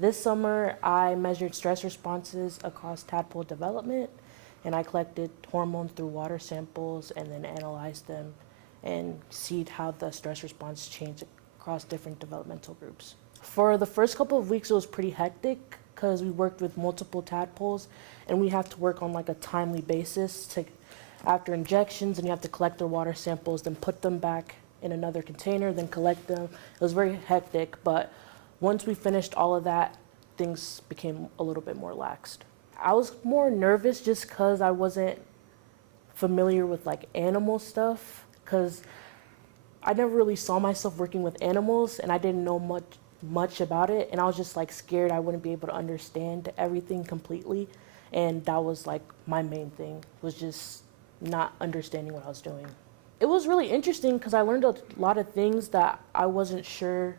This summer, I measured stress responses across tadpole development, and I collected hormones through water samples and then analyzed them and see how the stress response changed across different developmental groups. For the first couple of weeks, it was pretty hectic because we worked with multiple tadpoles and we have to work on like a timely basis after injections, and you have to collect their water samples, then put them back in another container, then collect them. It was very hectic, but once we finished all of that, things became a little bit more laxed. I was more nervous just because I wasn't familiar with like animal stuff, because I never really saw myself working with animals and I didn't know much about it, and I was just like scared I wouldn't be able to understand everything completely, and that was like my main thing, was just not understanding what I was doing. It was really interesting because I learned a lot of things that I wasn't sure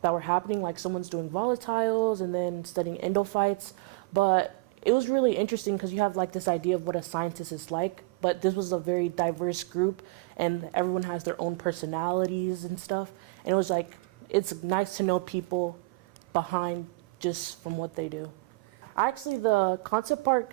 that were happening, like someone's doing volatiles and then studying endophytes. But it was really interesting because you have like this idea of what a scientist is like, but this was a very diverse group and everyone has their own personalities and stuff. And it was like, it's nice to know people behind just from what they do. Actually, the concept part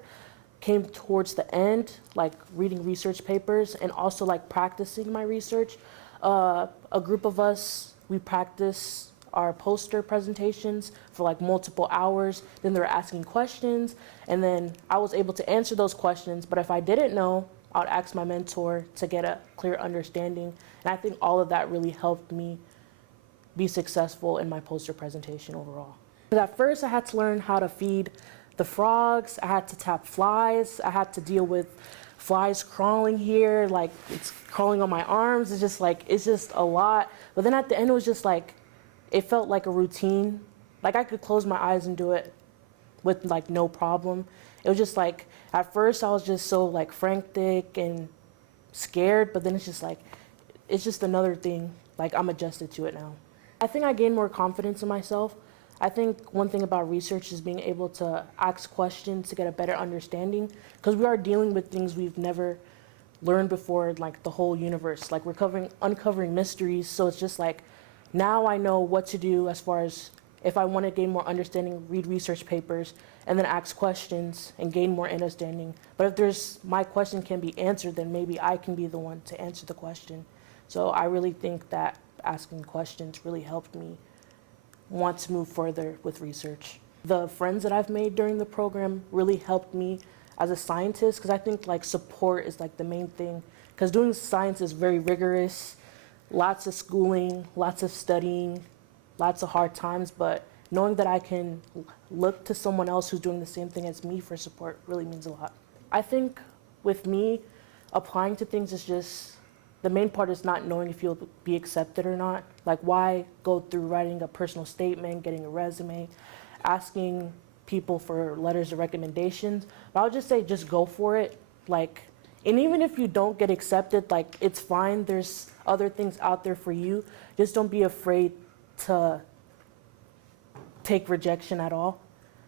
came towards the end, like reading research papers and also like practicing my research. A group of us, we practiced our poster presentations for like multiple hours. Then they were asking questions, and then I was able to answer those questions. But if I didn't know, I would ask my mentor to get a clear understanding. And I think all of that really helped me be successful in my poster presentation overall. At first, I had to learn how to feed the frogs. I had to tap flies. I had to deal with flies crawling here, like it's crawling on my arms. It's just a lot. But then at the end, it was just like, it felt like a routine. Like I could close my eyes and do it with like no problem. It was just like, at first I was just so like frantic and scared, but then it's just another thing. Like I'm adjusted to it now. I think I gained more confidence in myself. I think one thing about research is being able to ask questions to get a better understanding, because we are dealing with things we've never learned before, like the whole universe. Like we're uncovering mysteries, so it's just like, now I know what to do as far as if I want to gain more understanding, read research papers, and then ask questions and gain more understanding. But if my question can be answered, then maybe I can be the one to answer the question. So I really think that asking questions really helped me want to move further with research. The friends that I've made during the program really helped me as a scientist, because I think like support is like the main thing, because doing science is very rigorous, lots of schooling, lots of studying, lots of hard times, but knowing that I can look to someone else who's doing the same thing as me for support really means a lot. I think with me, applying to things is just, the main part is not knowing if you'll be accepted or not. Like, why go through writing a personal statement, getting a resume, asking people for letters of recommendations? But I would just say, just go for it. Like, and even if you don't get accepted, like, it's fine. There's other things out there for you. Just don't be afraid to take rejection at all.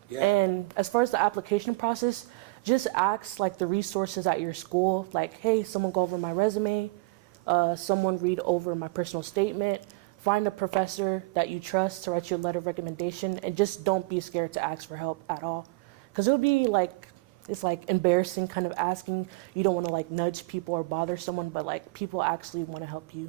Yeah. And as far as the application process, just ask like the resources at your school. Like, hey, someone go over my resume. Someone read over my personal statement. Find a professor that you trust to write you a letter of recommendation, and just don't be scared to ask for help at all. Because it would be like, it's like embarrassing kind of asking. You don't want to like nudge people or bother someone, but like people actually want to help you.